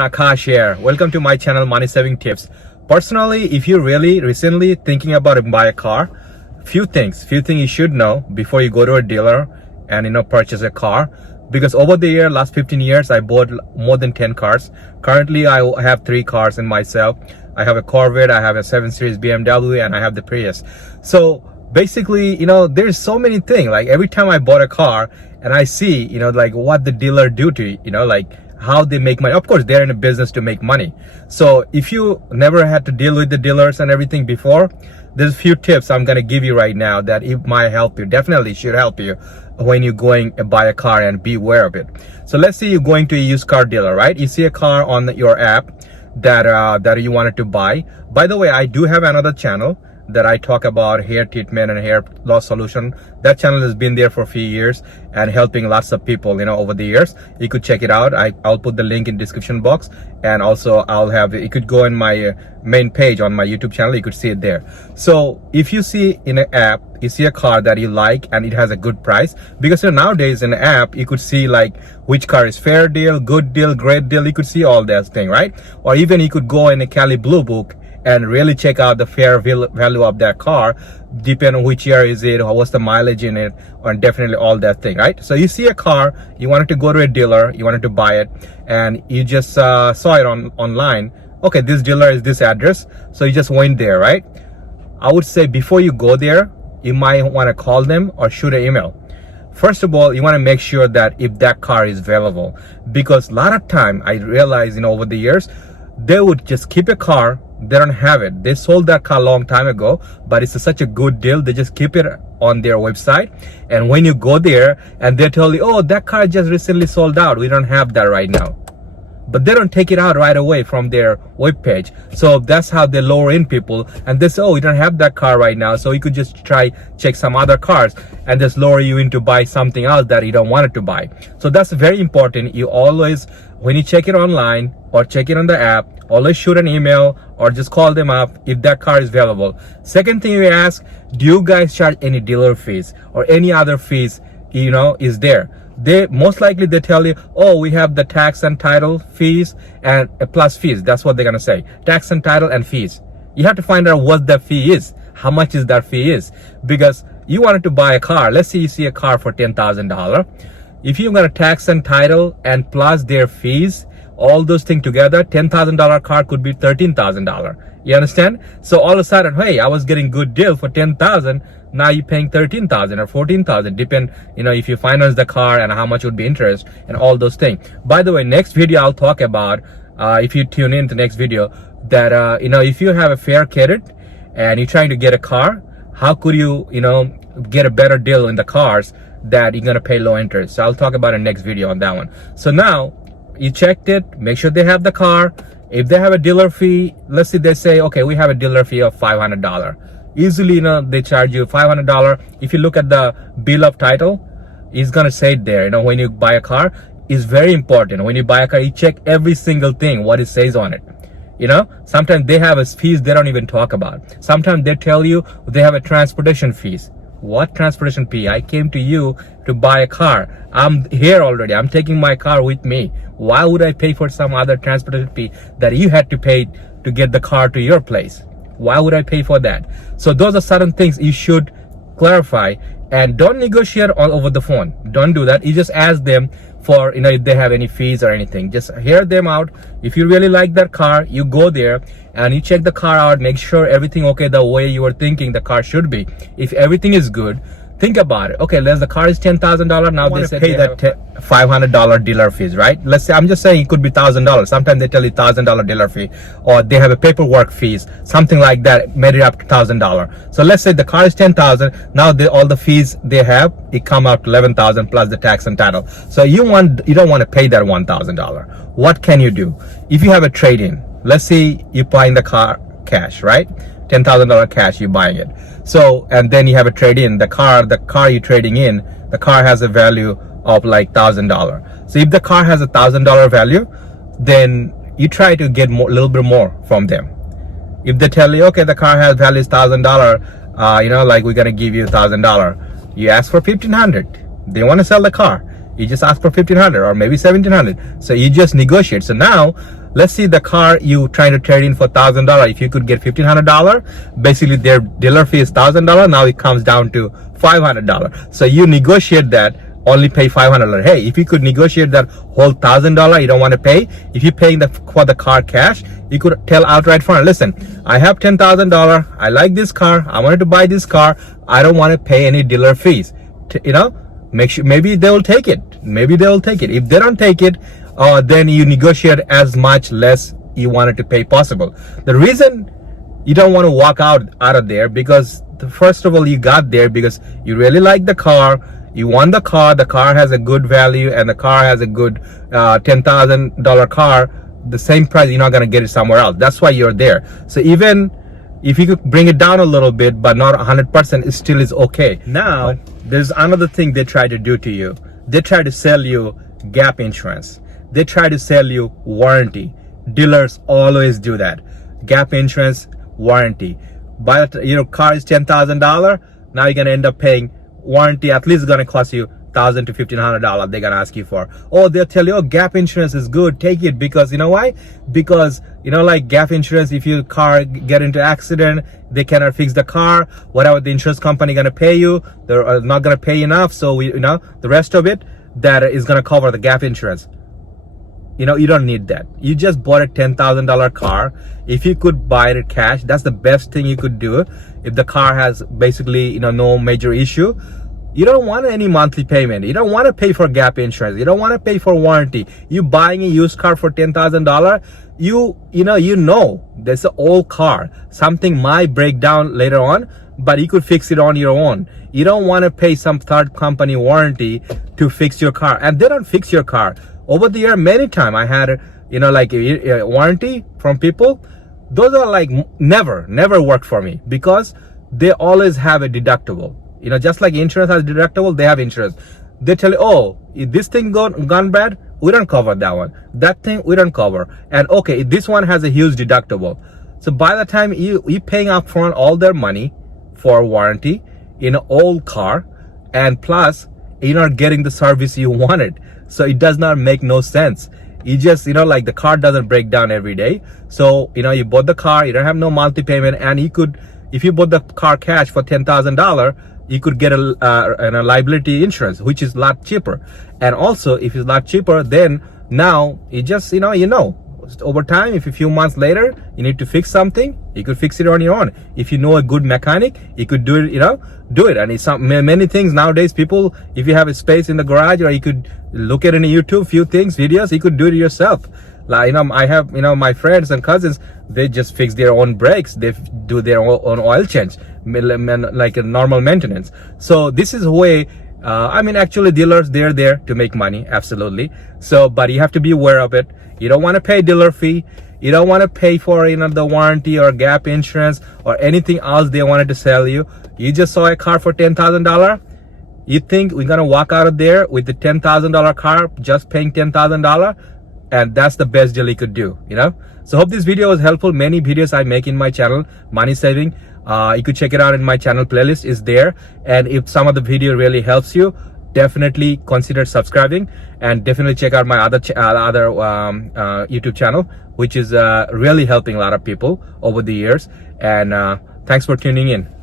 Akash here. Welcome to my channel Money Saving Tips. Personally, if you really recently thinking about buy a car, few things you should know before you go to a dealer and purchase a car. Because over the last 15 years, I bought more than 10 cars. Currently, I have 3 cars in myself. I have a Corvette, I have a 7 Series BMW, and I have the Prius. So basically, there's so many things. Like every time I bought a car and I see, like what the dealer do to like how they make money. Of course, they're in a business to make money. So if you never had to deal with the dealers and everything before, there's a few tips I'm going to give you right now that it might help you. Definitely should help you when you're going to buy a car, and be aware of it. So let's say you're going to a used car dealer, right? You see a car on your app that you wanted to buy. By the way, I do have another channel that I talk about hair treatment and hair loss solution. That channel has been there for a few years and helping lots of people over the years. You could check it out. I'll put the link in description box, and also you could go in my main page on my YouTube channel. You could see it there. So if you see in an app, you see a car that you like and it has a good price, because nowadays in an app you could see like which car is fair deal, good deal, great deal. You could see all that thing, right? Or even you could go in a Cali Blue Book and really check out the fair value of that car, depending on which year is it, or what's the mileage in it, or definitely all that thing, right? So you see a car, you wanted to go to a dealer, you wanted to buy it, and you just saw it online. Okay, this dealer is this address, so you just went there, right? I would say before you go there, you might want to call them or shoot an email. First of all, you want to make sure that if that car is available, because a lot of time I realize over the years, they would just keep a car. They don't have it. They sold that car a long time ago, but it's such a good deal. They just keep it on their website. And when you go there and they tell you, oh, that car just recently sold out, we don't have that right now. But they don't take it out right away from their webpage. So that's how they lure in people. And they say, oh, we don't have that car right now, so you could just check some other cars, and just lure you in to buy something else that you don't want it to buy. So that's very important. You always, when you check it online or check it on the app, always shoot an email or just call them up if that car is available. Second thing you ask, do you guys charge any dealer fees or any other fees is there? They most likely they tell you, oh, we have the tax and title fees and plus fees. That's what they're gonna say, tax and title and fees. You have to find out what that fee is, how much is that fee is, because you wanted to buy a car. Let's say you see a car for $10,000. If you're gonna tax and title and plus their fees, all those things together, $10,000 car could be $13,000. You understand? So all of a sudden, hey, I was getting good deal for $10,000. Now you're paying $13,000 or $14,000, depend if you finance the car and how much would be interest and all those things. By the way, next video I'll talk about, if you tune in to the next video, that if you have a fair credit and you're trying to get a car, how could you get a better deal in the cars that you're gonna pay low interest. So I'll talk about in next video on that one. So now you checked it, make sure they have the car. If they have a dealer fee, let's say they say, okay, we have a dealer fee of $500. Easily, they charge you $500. If you look at the bill of title, it's gonna say there, when you buy a car, it's very important. When you buy a car, you check every single thing, what it says on it. Sometimes they have a fees they don't even talk about. Sometimes they tell you they have a transportation fees. What transportation fee? I came to you to buy a car. I'm here already. I'm taking my car with me. Why would I pay for some other transportation fee that you had to pay to get the car to your place? Why would I pay for that? So those are certain things you should clarify, and don't negotiate all over the phone. Don't do that. You just ask them for, if they have any fees or anything. Just hear them out. If you really like that car, you go there and you check the car out, make sure everything okay the way you were thinking the car should be. If everything is good, think about it. Okay, the car is $10,000. Now they say pay that $500 dealer fees, right? Let's say, I'm just saying it could be $1,000. Sometimes they tell you $1,000 dealer fee, or they have a paperwork fees, something like that, made it up to $1,000. So let's say the car is $10,000. Now all the fees they have, it come out to $11,000 plus the tax and title. So you don't want to pay that $1,000. What can you do? If you have a trade-in, let's say you're buying the car cash, right? $10,000 cash, you're buying it. So, and then you have a trade-in, the car you're trading in, the car has a value of like $1,000. So if the car has $1,000 value, then you try to get a little bit more from them. If they tell you, okay, the car has value is $1,000, like we're gonna give you $1,000, you ask for $1,500. They want to sell the car, you just ask for $1,500 or maybe $1,700. So you just negotiate. So now let's see the car you trying to trade in for $1,000. If you could get $1,500, basically their dealer fee is $1,000. Now it comes down to $500. So you negotiate that, only pay $500. Hey, if you could negotiate that whole $1,000 you don't want to pay, if you're paying for the car cash, you could tell outright front, listen, I have $10,000. I like this car. I wanted to buy this car. I don't want to pay any dealer fees. Make sure, maybe they will take it. Maybe they will take it. If they don't take it, then you negotiate as much less you wanted to pay possible. The reason you don't want to walk out of there, because first of all, you got there because you really like the car. You want the car has a good value, and the car has a good $10,000 car. The same price, you're not going to get it somewhere else. That's why you're there. So even if you could bring it down a little bit, but not 100%, it still is okay. Now, there's another thing they try to do to you. They try to sell you gap insurance. They try to sell you warranty. Dealers always do that. Gap insurance, warranty. But your car is $10,000. Now you're going to end up paying warranty. At least it's going to cost you $1,000 to $1,500. They're gonna ask you for. Oh, they'll tell you, oh, gap insurance is good, take it, because you know why? Because like gap insurance, if your car get into accident, they cannot fix the car. Whatever the insurance company gonna pay you, they're not gonna pay enough. So the rest of it that is gonna cover the gap insurance. You don't need that. You just bought a $10,000 car. If you could buy it cash, that's the best thing you could do. If the car has basically no major issue, you don't want any monthly payment. You don't want to pay for gap insurance. You don't want to pay for warranty. You buying a used car for $10,000, you know there's an old car. Something might break down later on, but you could fix it on your own. You don't want to pay some third company warranty to fix your car, and they don't fix your car. Over the year, many times I had like a warranty from people. Those are like never worked for me, because they always have a deductible. Just like insurance has deductible, they have insurance. They tell you, oh, if this thing gone bad, we don't cover that one. That thing we don't cover. And okay, this one has a huge deductible. So by the time you paying upfront all their money for warranty in an old car, and plus you're not getting the service you wanted. So it does not make no sense. You just, like the car doesn't break down every day. So, you bought the car, you don't have no monthly payment, and you could, if you bought the car cash for $10,000, you could get a liability insurance, which is a lot cheaper. And also, if it's a lot cheaper, then now you just, over time, if a few months later you need to fix something, you could fix it on your own. If you know a good mechanic, you could do it, do it. And it's many things nowadays, people, if you have a space in the garage, or you could look at in YouTube, few things, videos, you could do it yourself. Like, I have, my friends and cousins, they just fix their own brakes. They do their own oil change, like a normal maintenance. So this is a way, actually dealers, they're there to make money. Absolutely. So, but you have to be aware of it. You don't want to pay dealer fee. You don't want to pay for, the warranty or gap insurance or anything else they wanted to sell you. You just saw a car for $10,000. You think we're going to walk out of there with the $10,000 car, just paying $10,000? And that's the best deal you could do, So hope this video was helpful. Many videos I make in my channel, money saving. You could check it out in my channel playlist is there. And if some of the video really helps you, definitely consider subscribing, and definitely check out my other YouTube channel, which is really helping a lot of people over the years. And thanks for tuning in.